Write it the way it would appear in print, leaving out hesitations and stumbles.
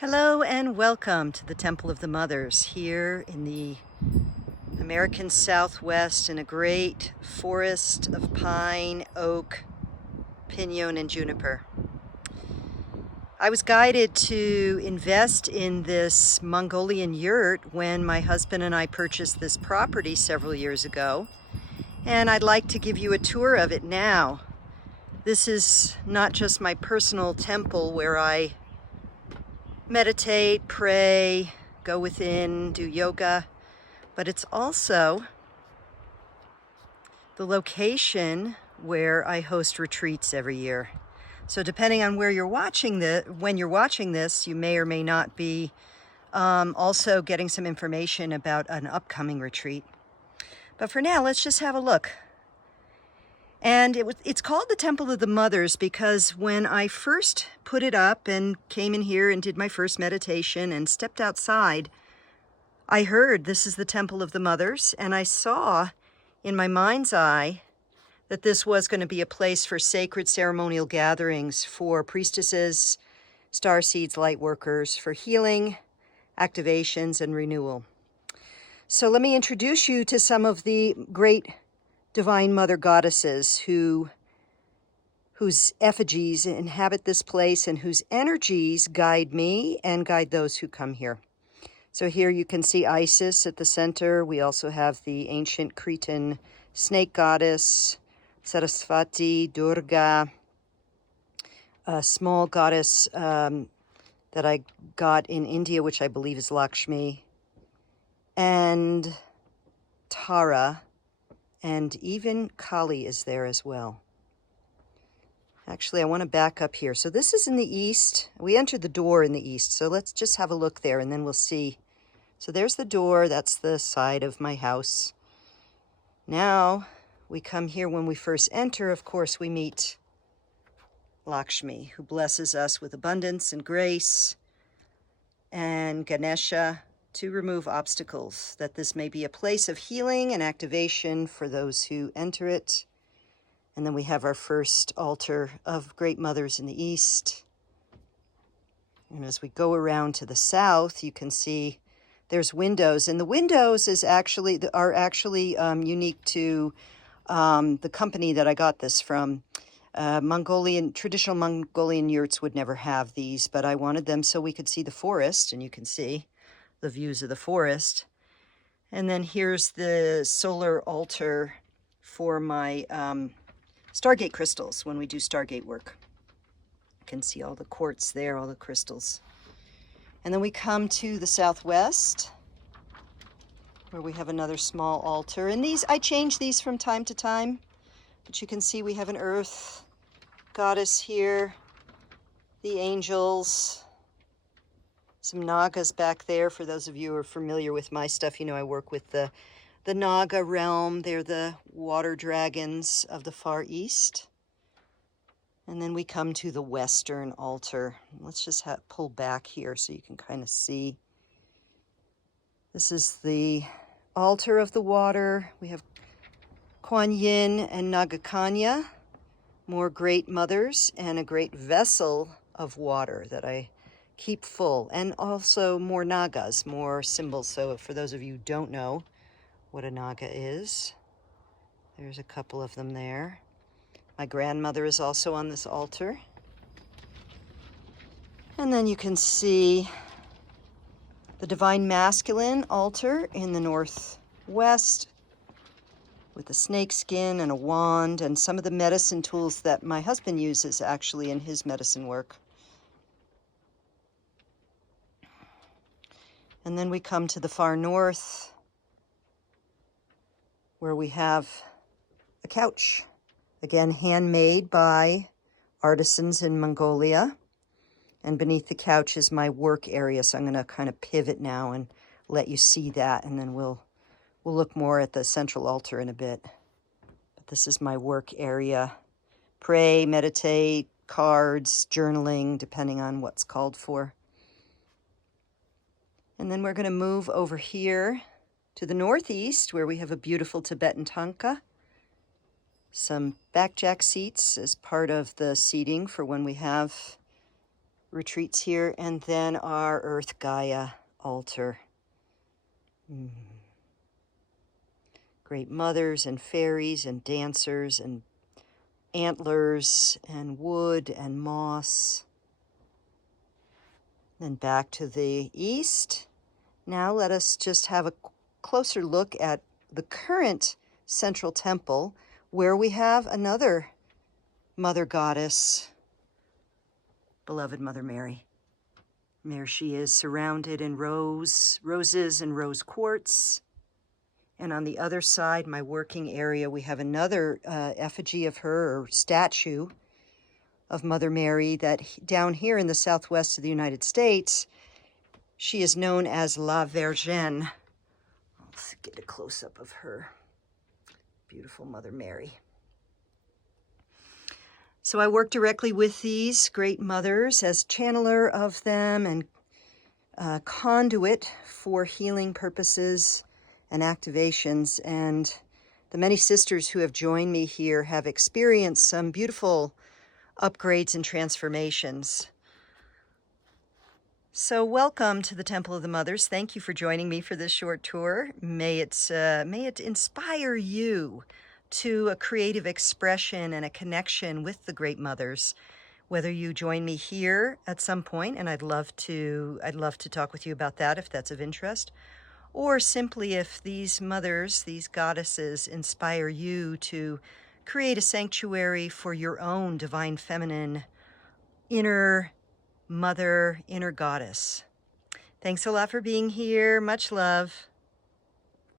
Hello and welcome to the Temple of the Mothers here in the American Southwest in a great forest of pine, oak, pinon, and juniper. I was guided to invest in this Mongolian yurt when my husband and I purchased this property several years ago, and I'd like to give you a tour of it now. This is not just my personal temple where I meditate, pray, go within, do yoga, but it's also the location where I host retreats every year. So depending on where you're watching when you're watching this, you may or may not be also getting some information about an upcoming retreat. But for now, let's just have a look. And it's called the Temple of the Mothers because when I first put it up and came in here and did my first meditation and stepped outside, I heard this is the Temple of the Mothers, and I saw in my mind's eye that this was going to be a place for sacred ceremonial gatherings for priestesses, star seeds, light workers, for healing, activations, and renewal. So let me introduce you to some of the great Divine Mother goddesses whose effigies inhabit this place and whose energies guide me and guide those who come here. So here you can see Isis at the center. We also have the ancient Cretan snake goddess, Sarasvati, Durga, a small goddess that I got in India, which I believe is Lakshmi, and Tara, and even Kali is there as well. Actually, I want to back up here. So this is in the east. We entered the door in the east, so let's just have a look there and then we'll see. So there's the door. That's the side of my house. Now we come here. When we first enter, of course, we meet Lakshmi, who blesses us with abundance and grace, and Ganesha, to remove obstacles, that this may be a place of healing and activation for those who enter it. And then we have our first altar of Great Mothers in the east. And as we go around to the south, you can see there's windows, and the windows are actually unique to the company that I got this from. Traditional Mongolian yurts would never have these, but I wanted them so we could see the forest, and you can see the views of the forest. And then here's the solar altar for my Stargate crystals when we do Stargate work. You can see all the quartz there, all the crystals. And then we come to the southwest, where we have another small altar. And these, I change these from time to time, but you can see we have an earth goddess here, the angels, some Nagas back there. For those of you who are familiar with my stuff, you know I work with the Naga realm. They're the water dragons of the Far East. And then we come to the western altar. Let's just pull back here so you can kind of see. This is the altar of the water. We have Kuan Yin and Nagakanya, more great mothers, and a great vessel of water that I keep full, and also more Nagas, more symbols. So for those of you who don't know what a Naga is, there's a couple of them there. My grandmother is also on this altar. And then you can see the Divine Masculine altar in the northwest with a snake skin and a wand and some of the medicine tools that my husband uses actually in his medicine work. And then we come to the far north, where we have a couch. Again, handmade by artisans in Mongolia. And beneath the couch is my work area. So I'm going to kind of pivot now and let you see that. And then we'll look more at the central altar in a bit. But this is my work area. Pray, meditate, cards, journaling, depending on what's called for. And then we're going to move over here to the northeast, where we have a beautiful Tibetan tanka. Some backjack seats as part of the seating for when we have retreats here, and then our Earth Gaia altar. Great mothers and fairies and dancers and antlers and wood and moss. Then back to the east. Now let us just have a closer look at the current central temple, where we have another mother goddess, beloved Mother Mary. And there she is, surrounded in roses and rose quartz. And on the other side, my working area, we have another effigy of her, or statue of Mother Mary, that down here in the southwest of the United States, she is known as La Virgin. Let's get a close-up of her. Beautiful Mother Mary. So I work directly with these great mothers as channeler of them and conduit for healing purposes and activations. And the many sisters who have joined me here have experienced some beautiful upgrades and transformations. So welcome to the Temple of the Mothers. Thank you for joining me for this short tour. May it inspire you to a creative expression and a connection with the great mothers. Whether you join me here at some point, and I'd love to talk with you about that if that's of interest, or simply if these mothers, these goddesses, inspire you to create a sanctuary for your own divine feminine inner mother, inner goddess. Thanks a lot for being here. Much love.